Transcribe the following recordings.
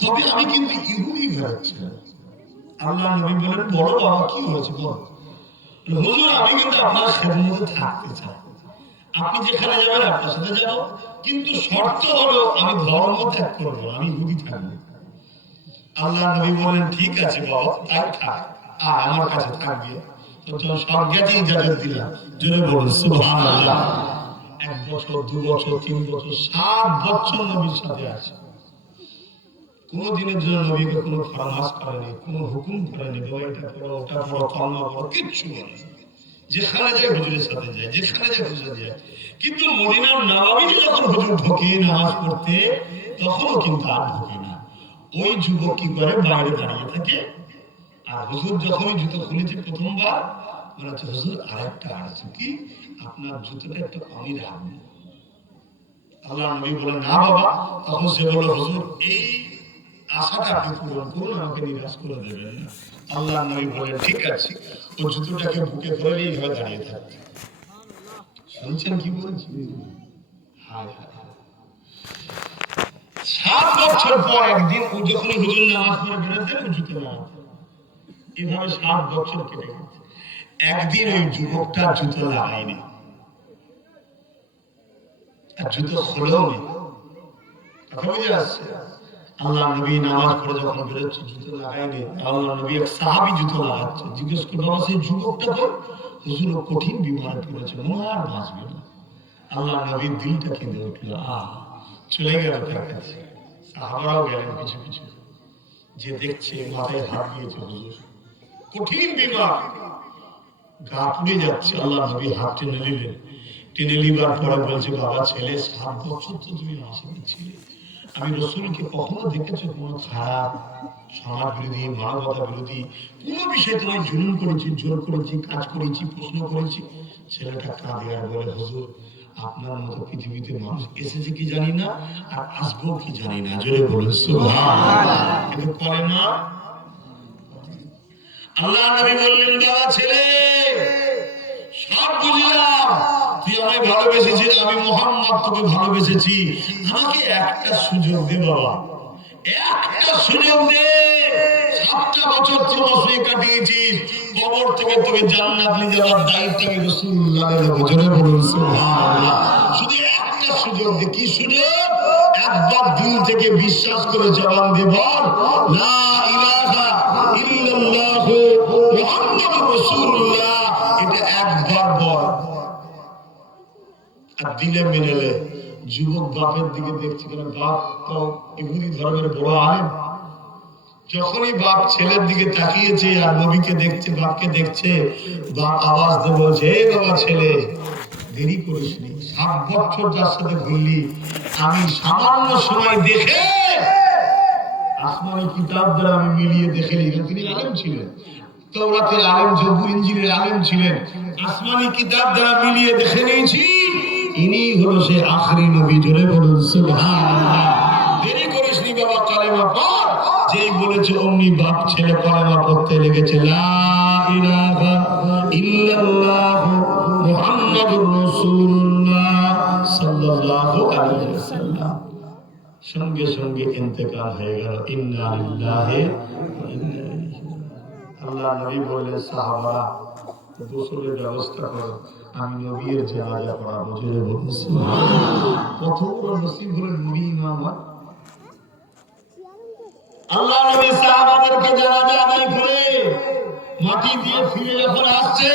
তবে আমি কিন্তু ইহুদি ঘরের আল্লাহ নবী বলেন, বড় বাবা, কি হয়েছে বল? হুজুর, আমি কিন্তু আপনার খেদমতে থাকতে চাই। আপনি যেখানে যাবেন, আপনার সাথে যাব। কিন্তু শর্ত হলো, আমি ধর্ম ত্যাগ করব আমি ইহুদি থাকব। আল্লাহ নবী বলেন, ঠিক আছে বাবা, তাই থাক। আর আমার কাছে থাকবে। তো সব ইজাজত দিলাম। জোরে বলুন, সুবহানাল্লাহ। এক বছর, দু বছর, তিন বছর, সাত বছর নবীর সাথে আছে। কোন দিনের জন্য নবীকে কোনো ফরমাস করেনি, কোনো হুকুম করেনি বাবা এটা করো, ওটা করো কর্মা করো কিচ্ছু বলেনি যেখানে যায় হুজুরের সাথে যায় যেখানে যায় হুজুর যায়। কিন্তু মদিনার নবাবিতে যখন হুজুর ঢোকে নামাজ পড়তে, তখনও কিন্তু আর ঢোকে না। ওই যুবক কি করে? বাইরে দাঁড়িয়ে থাকে। আর হুজুর যখনই জুতো খুলেছে প্রথমবার, বলে হচ্ছে হুজুর আর একটা আছে কি? আপনার জুতোটা একটু কমই রাখবেন আল্লাহ নবী বলে, না বাবা। তখন সে বলল, হুজুর, এই আশাটা হায় হায়। সাত বছর একদিন ওই যুবকটা জুতো লাগায়নি। আর জুতো খোলেও নেই কথা বুঝে আসছে। আল্লাহ নবী নামাজ পড়ে যখন বেরোচ্ছে জুতো লাগায়নি আল্লাহ নবী এক সাহাবি জুতো লাগাচ্ছে। জিজ্ঞেস করে বাবা, সেই যুবকটা তো হুজুর কঠিন বিমারে পড়েছে মনে আর বাঁচবে না। আল্লাহ নবীর দিলটা কেঁদে উঠল। আহ চলে গেল তার কাছে। সাহাবারাও গেলেন পিছু পিছু। যে দেখছে, মাথায় হাত দিয়েছে হুজুর। কঠিন বিমার গা পুড়ে যাচ্ছে। আল্লাহ নবী হাত টেনে নিলেন। টেনে নিবার পরে বলছে, বাবা, ছেলে সাত বছর তো তুমি নাসিবে ছিলে আমি রসুলকে কখনো দেখেছ কোনো খারাপ, সমাজ বিরোধী, মানবতা বিরোধী, কোনো বিষয়ে তোমায় জুলুম করেছি, জোর করেছি, কাজ করেছি, প্রশ্ন করেছি। ছেলেটা কাঁদে আর বলে, হুজুর, আপনার মতো পৃথিবীতে মানুষ এসেছে কি জানি না, আর আসব কি জানি না? জোরে বলুন কিন্তু করে না? আল্লাহ নবী বললেন বাবা ছেলে, সব বুঝলাম। তুই আমায় ভালোবেসেছিস, আমি মোহাম্মদ তোকে ভালোবেসেছি আমাকে একটা সুযোগ দে। বাবা থেকে বিশ্বাস করে জবান দে বল। লা ইলাহা এটা একবার বল আর দিলে মেনেলে যুবক বাপের দিকে দেখছে কেন? বাপ তো ইহুদি ধর্মের বড় আলেম। যখনই বাপ ছেলের দিকে তাকিয়েছে আর নবীকে দেখছে, বাপকে দেখছে, বাপ আওয়াজ বলছে এই বাবা ছেলে, দেরি করিস নি। সাত বছর যার সাথে ঘুরলি, আমি সামান্য সময় দেখে আসমানি কিতাব দ্বারা আমি মিলিয়ে দেখে নিলাম। তিনি আলেম ছিলেন। তওরাতের আলেম, জবুর ইঞ্জিনের আলেম ছিলেন। আসমানি কিতাব দ্বারা মিলিয়ে দেখে নিয়েছি। ইনি হলো সে আখরি নবী জোরে বলুন দেরি করিসনি বাবা, কালেমা পড় যেই বলেছে, অমনি বাপ, ছেলে কালেমা পড়তে লেগেছে, লা ইলাহা সঙ্গে সঙ্গে ইন্তেকাল হয়ে গেল, ইন্না আল্লাহ নবী বললেন, সাহাবারা গোসলের ব্যবস্থা আমি নবীর জোরে বলুন, সুবহানাল্লাহ। কত নসিব হলেন নবী আমার। আল্লাহ নবী সাহাবাদেরকে মাটি দিয়ে ফিরে যখন আসছে,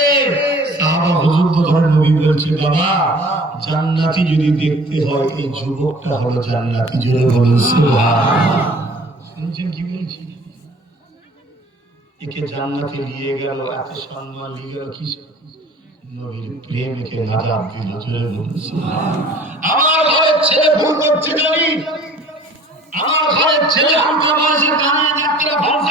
সাহাবা হুজুর তো ধরে নবী বলছে, বাবা, জান্নাতি যদি দেখতে হয়, এই যুবকটা হলো জান্নাতি বলুন, সুবহানাল্লাহ। শুনছেন কি বলছি একে জান্নাতে নিয়ে গেল এত সম্মান নিয়ে গেল কি? নবীর প্রেমকে নাজাত দিল জোরে বলুন। আমার ঘরের ছেলে ভুল করছে জানি? আমার ঘরের ছেলে আমার মাসে দাঁড়িয়ে যাত্রা নামাজ